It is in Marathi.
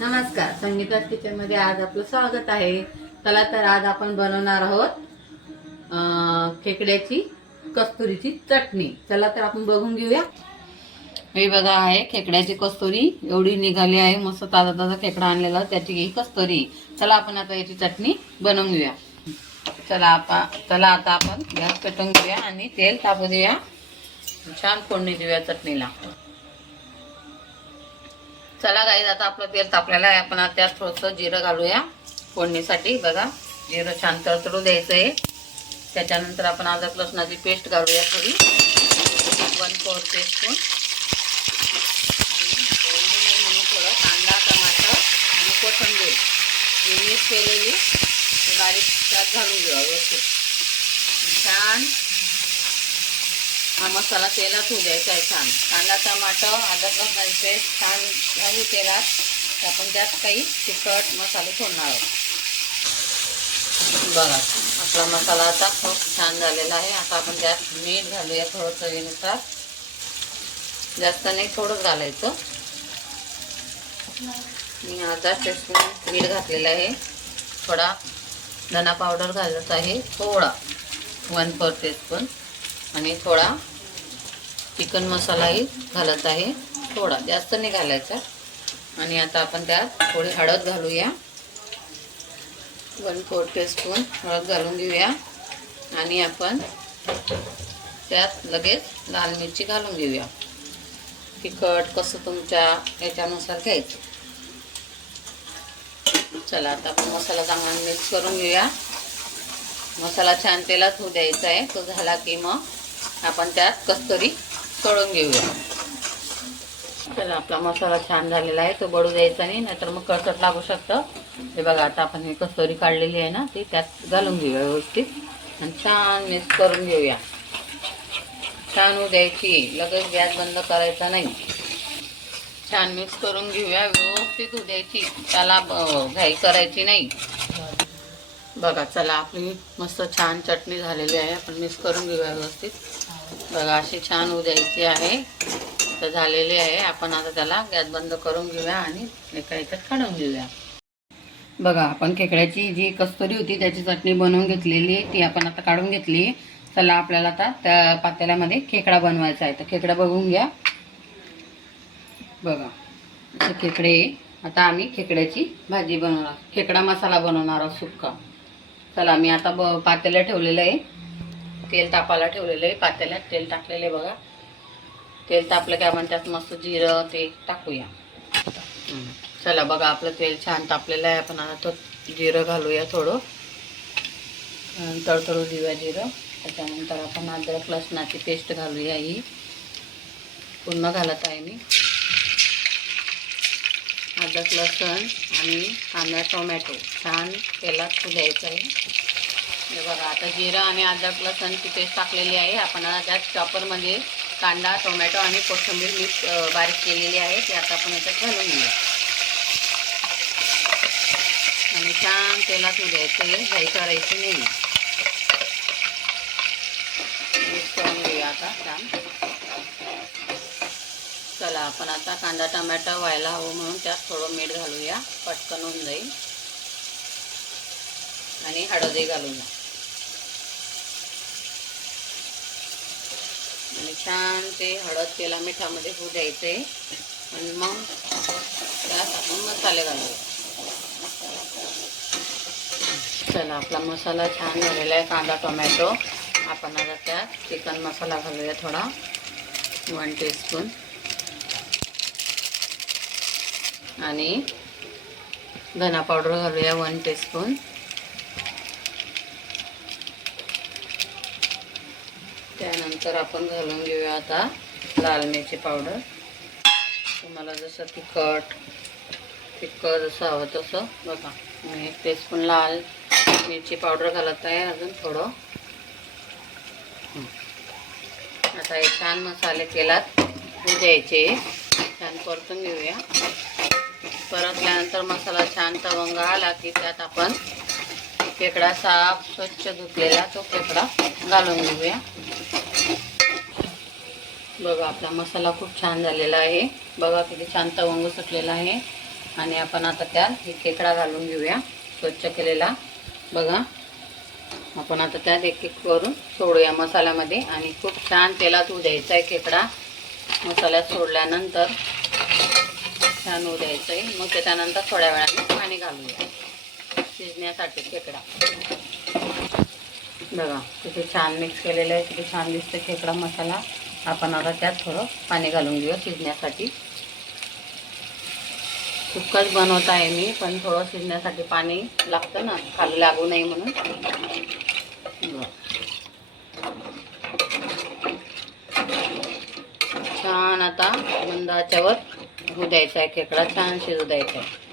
नमस्कार, संगीता's किचन मध्ये आज आपलं स्वागत आहे. चला तर आज आपण बनवणार आहोत खेकड्याची कस्तुरीची चटणी. चला तर आपण बघून घेऊया. हे बघा आहे खेकड्याची कस्तुरी एवढी निघाली आहे. मस्त ताजा ताजा खेकडा आणलेला त्याची ही कस्तुरी. चला आपण आता याची चटणी बनवून घेऊया. चला आता आपण गॅस पेटवून घेऊया आणि तेल तापू देऊया. छान फोडणी देऊया चटणीला. चला गाईज आता आपलं तेल तापलेलं आहे. आपण आता त्यात थोडंसं जिरं घालूया फोडणीसाठी. बघा जिरं छान तडतडू द्यायचं आहे. त्याच्यानंतर आपण अद्रक लसणाची पेस्ट घालूया थोडी 1/4 टीस्पून. आणि थोडं कांदा टमाटर आणि कोथिंबीर मिक्स केलेली बारीक त्यात घालून घेऊया व्यवस्थित. छान हा मसाला तेलात होऊ द्यायचा आहे. छान कांदा टमाटर अद्रक लसणाची पेस्ट छान घालू तेलात. आपण त्यात काही तिखट मसाले सोडणार आहोत. बघा आपला मसाला आता खूप छान झालेला आहे. आता आपण त्यात मीठ घालूया थोडं चवीनुसार. जास्त नाही थोडंच घालायचं. मी अर्धा टीस्पून मीठ घातलेलं आहे. थोडा धना पावडर घालत आहे थोडा 1/4 टीस्पून. आणि थोडा चिकन मसालाही घालत आहे थोडा, जास्त नाही घालायचा. आणि आता आपण त्यात थोडी हळद घालूया 1/4 टीस्पून हळद घालून घेऊया. आणि आपण त्यात लगेच लाल मिरची घालून घेऊया. तिखट कसं तुमच्या याच्यानुसार घ्यायचं. चला आता आपण मसाला चांगला मिक्स करून घेऊया. मसाला छान तेलात होऊ द्यायचा आहे. तो झाला की मग आपण त्यात कस्तुरी तळून घेऊया. चला आपला मसाला छान झालेला आहे. तो बडू द्यायचा नाही, नाहीतर मग कळसट लागू शकतं. हे बघा आता आपण ही कस्तुरी काढलेली आहे ना ती त्यात घालून घेऊया व्यवस्थित आणि छान मिक्स करून घेऊया. छान होऊ द्यायची, लगेच गॅस बंद करायचा नाही. छान मिक्स करून घेऊया, व्यवस्थित होऊ द्यायची. त्याला घाई करायची नाही. बघा चला आपली मस्त छान चटणी झालेली आहे. आपण मिक्स करून घेऊया व्यवस्थित. बघा अशी छान होऊ द्यायची आहे. तर झालेली आहे. आपण आता त्याला गॅस बंद करून घेऊया आणि एका याच्यात काढून घेऊया. बघा आपण खेकड्याची जी कस्तुरी होती त्याची चटणी बनवून घेतलेली आहे. ती आपण आता काढून घेतली. चला आपल्याला आता त्या पातेल्यामध्ये खेकडा बनवायचा आहे. तर खेकडा बघून घ्या. बघा असे खेकडे. आता आम्ही खेकड्याची भाजी बनवणार, खेकडा मसाला बनवणार आहोत सुक्का. चला मी आता पातेलं ठेवलेलं आहे. तेल तापायला ठेवलेलं आहे. पातेल्यात तेल टाकलेलं आहे. बघा तेल तापलं की आपण त्यात मस्त जिरं ते टाकूया. चला बघा आपलं तेल छान तापलेलं आहे. आपण आता तो जिरं घालूया थोडं. तडतडू देऊया जिरं. त्याच्यानंतर आपण अद्रक लसणाची पेस्ट घालूया. ही पूर्ण घालत आहे मी. अद्रक लसण आणि कांदा टोमॅटो छान तेलात द्यायचं आहे. हे बघा आता जिरं आणि अद्रक लसणची पेस्ट टाकलेली आहे. आपण आता त्यात चॉपरमध्ये कांदा टोमॅटो आणि कोथिंबीर मिक्स बारीक केलेली आहे ती आता आपण याच्यात घालून घेऊया. आणि छान तेलात द्यायचं आहे, घाई करायची नाही. मिक्स करून घेऊया आता छान. चला आपण आता कांदा टोमॅटो व्हायला हवं म्हणून त्यात थोडं मीठ घालूया, पटकन होऊन जाईल. आणि हळदही घालूया. आणि छान ते हळद तेला मिठामध्ये होऊ द्यायचे. आणि मग त्यात आपण मसाले घालूया. चला आपला मसाला छान झालेला आहे. कांदा टोमॅटो. आपण आता त्यात चिकन मसाला घालूया थोडा 1 टीस्पून. आणि धना पावडर घालूया 1 टीस्पून. त्यानंतर आपण घालून घेऊया आता लाल मिरची पावडर. तुम्हाला जसं तिखट जसं हवं तसं. बघा मी 1 टीस्पून लाल मिरची पावडर घालत आहे. अजून थोडं. आता हे छान मसाले तेलात होऊ द्यायचे. छान परतून घेऊया. परतल्यानंतर मसाला छान तवंग आला की त्यात आपण खेकडा साफ स्वच्छ धुतलेला तो खेकडा घालून घेऊया. बघा आपला मसाला खूप छान झालेला आहे. बघा किती छान तवंग सुटलेला आहे. आणि आपण आता त्यात हे खेकडा घालून घेऊया स्वच्छ केलेला. बघा आपण आता त्यात एक एक करून सोडूया मसाल्यामध्ये आणि खूप छान तेलात होऊ द्यायचा आहे खेकडा. मसाल्यात सोडल्यानंतर छान होऊ द्यायचं आहे. मग त्याच्यानंतर थोड्या वेळाने पाणी घालूया शिजण्यासाठी खेकडा. बघा किती छान मिक्स केलेलं आहे, किती छान दिसतं खेकडा मसाला. आपण आता त्यात थोडं पाणी घालून घेऊया शिजण्यासाठी. सुक्काच बनवत आहे मी, पण थोडं शिजण्यासाठी पाणी लागतं ना, खाली लागू नये म्हणून. छान आता मंद आचेवर होऊ द्यायचा आहे खेकडा, छान शिजू द्यायचा आहे.